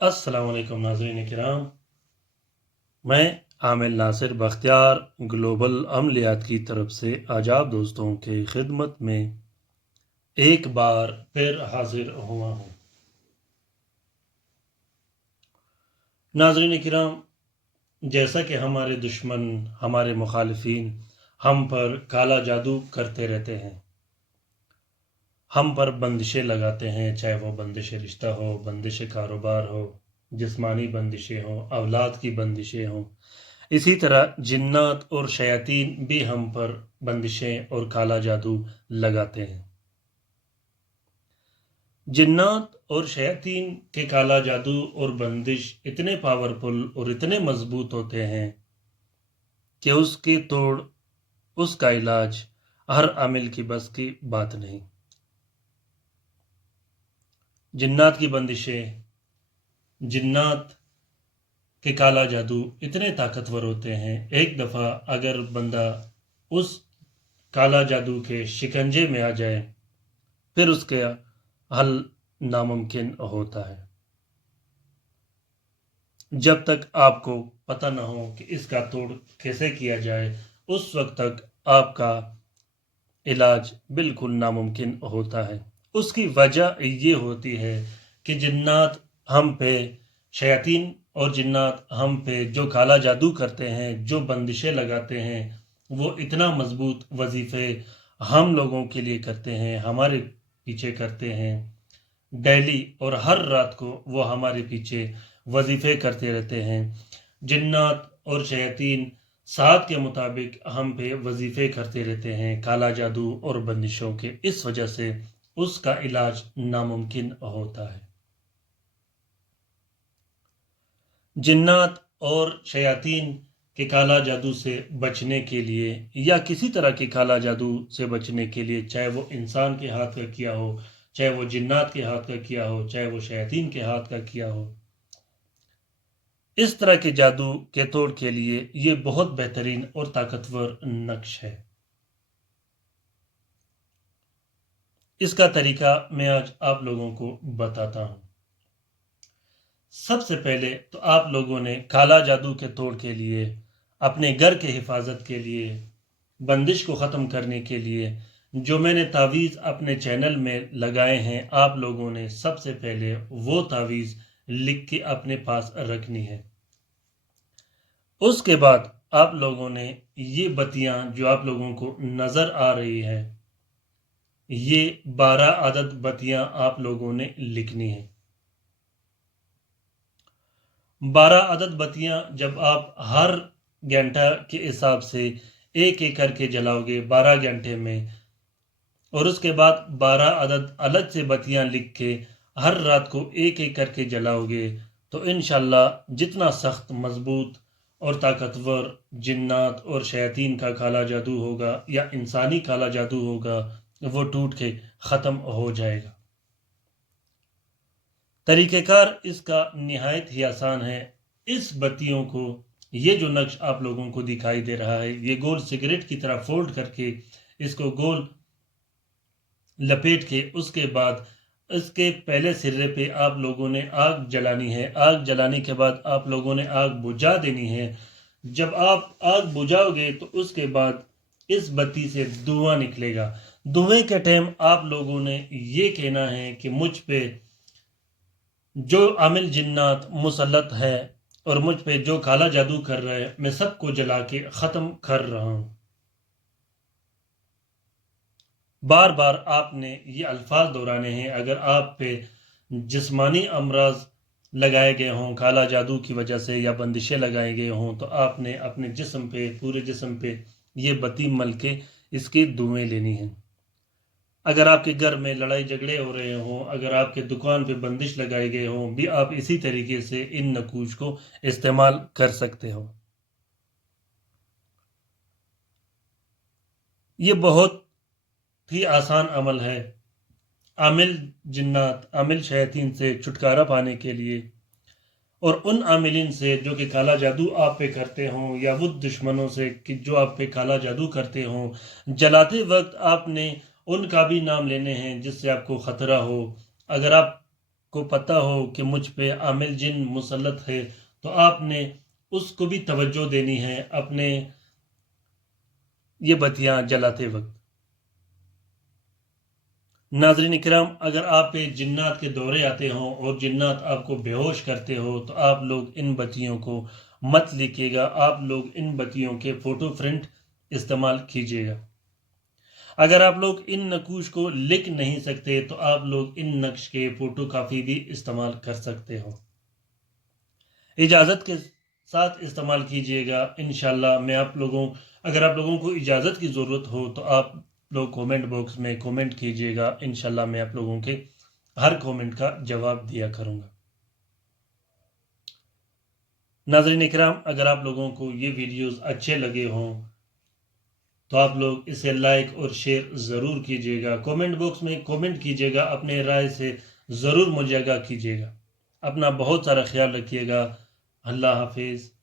अस्सलाम वालेकुम नाज़रीन किराम। मैं आमिर नासिर बख्तियार ग्लोबल अमलियात की तरफ से आजाब दोस्तों के खिदमत में एक बार फिर हाजिर हुआ हूँ। नाज़रीन किराम, जैसा कि हमारे दुश्मन, हमारे मुखालिफिन हम पर काला जादू करते रहते हैं, हम पर बंदिशें लगाते हैं, चाहे वो बंदिश रिश्ता हो, बंदिश कारोबार हो, जिस्मानी बंदिशें हों, औलाद की बंदिशें हों। इसी तरह जिन्नात और शयातीन भी हम पर बंदिशें और काला जादू लगाते हैं। जिन्नात और शयातीन के काला जादू और बंदिश इतने पावरफुल और इतने मजबूत होते हैं कि उसकी तोड़, उसका इलाज हर आमिल की बस की बात नहीं। जिन्नात की बंदिशें, जिन्नात के काला जादू इतने ताकतवर होते हैं, एक दफ़ा अगर बंदा उस काला जादू के शिकंजे में आ जाए फिर उसके हल नामुमकिन होता है। जब तक आपको पता न हो कि इसका तोड़ कैसे किया जाए, उस वक्त तक आपका इलाज बिल्कुल नामुमकिन होता है। उसकी वजह ये होती है कि जिन्नात हम पे, शयातीन और जिन्नात हम पे जो काला जादू करते हैं, जो बंदिशें लगाते हैं, वो इतना मजबूत वजीफ़े हम लोगों के लिए करते हैं, हमारे पीछे करते हैं। डेली और हर रात को वो हमारे पीछे वजीफ़े करते रहते हैं। जिन्नात और शयातीन साथ के मुताबिक हम पे वजीफ़े करते रहते हैं काला जादू और बंदिशों के, इस वजह से उसका इलाज नामुमकिन होता है। जिन्नात और शयातीन के काला जादू से बचने के लिए या किसी तरह के काला जादू से बचने के लिए, चाहे वो इंसान के हाथ का किया हो, चाहे वो जिन्नात के हाथ का किया हो, चाहे वो शयातीन के हाथ का किया हो, इस तरह के जादू के तोड़ के लिए ये बहुत बेहतरीन और ताकतवर नक्श है। इसका तरीका मैं आज आप लोगों को बताता हूँ। सबसे पहले तो आप लोगों ने काला जादू के तोड़ के लिए, अपने घर के हिफाजत के लिए, बंदिश को ख़त्म करने के लिए जो मैंने तावीज़ अपने चैनल में लगाए हैं, आप लोगों ने सबसे पहले वो तावीज़ लिख के अपने पास रखनी है। उसके बाद आप लोगों ने ये बत्तियां जो आप लोगों को नज़र आ रही है, ये 12 अदद बत्तियां आप लोगों ने लिखनी है। 12 अदद बत्तियां जब आप हर घंटा के हिसाब से एक एक करके जलाओगे 12 घंटे में, और उसके बाद 12 अदद अलग से बत्तियां लिख के हर रात को एक एक करके जलाओगे, तो इंशाल्लाह जितना सख्त, मजबूत और ताकतवर जिन्नात और शयातीन का काला जादू होगा या इंसानी काला जादू होगा, वो टूट के ख़त्म हो जाएगा। तरीक़ेकार इसका निहायत ही आसान है। इस बत्तियों को, ये जो नक्श आप लोगों को दिखाई दे रहा है, ये गोल सिगरेट की तरह फोल्ड करके इसको गोल लपेट के, उसके बाद इसके पहले सिरे पे आप लोगों ने आग जलानी है। आग जलाने के बाद आप लोगों ने आग बुझा देनी है। जब आप आग बुझाओगे तो उसके बाद इस बत्ती से धुआं निकलेगा। धुएं के टाइम आप लोगों ने ये कहना है कि मुझ पे जो आमिल जिन्नात मुसल्लत है और मुझ पे जो काला जादू कर रहा है, मैं सबको जला के ख़त्म कर रहा हूँ। बार बार आपने ये अल्फाज दोहराने हैं। अगर आप पे जिस्मानी अमराज लगाए गए हों काला जादू की वजह से, या बंदिशें लगाए गए हों, तो आपने अपने जिस्म पे, पूरे जिस्म पे ये बत्ती मल के इसकी दुआएं लेनी हैं। अगर आपके घर में लड़ाई झगड़े हो रहे हों, अगर आपके दुकान पे बंदिश लगाए गए हों, भी आप इसी तरीके से इन नकूश को इस्तेमाल कर सकते हो। ये बहुत ही आसान अमल है। आमिल जिन्नात, आमिल शैतान से छुटकारा पाने के लिए, और उन आमिलीन से जो कि काला जादू आप पे करते हों, या वो दुश्मनों से कि जो आप पे काला जादू करते हों, जलाते वक्त आपने उनका भी नाम लेने हैं जिससे आपको ख़तरा हो। अगर आप کو پتہ ہو کہ مجھ پہ عامل جن مسلط ہے تو آپ نے اس کو بھی توجہ دینی ہے اپنے یہ بتیاں جلاتے وقت۔ ناظرین اکرام، اگر آپ پہ جنات کے دورے آتے ہوں اور جنات آپ کو بے ہوش کرتے ہو تو آپ لوگ ان بتیوں کو مت لیجیے گا، آپ لوگ ان بتیوں کے فوٹو پرنٹ استعمال کیجیے گا۔ اگر آپ لوگ ان نقوش کو لکھ نہیں سکتے تو آپ لوگ ان نقش کے فوٹو کاپی بھی استعمال کر سکتے ہو، اجازت کے ساتھ استعمال کیجیے گا۔ انشاءاللہ میں اگر آپ لوگوں کو اجازت کی ضرورت ہو تو آپ لوگ کومنٹ باکس میں کومنٹ کیجیے گا، انشاءاللہ میں آپ لوگوں کے ہر کومنٹ کا جواب دیا کروں گا۔ ناظرین اکرام، اگر آپ لوگوں کو یہ ویڈیوز اچھے لگے ہوں تو آپ لوگ اسے لائک اور شیئر ضرور کیجیے گا، کومنٹ باکس میں کومنٹ کیجیے گا، اپنے رائے سے ضرور مجھے آگاہ کیجیے گا۔ اپنا بہت سارا خیال رکھیے گا۔ اللہ حافظ۔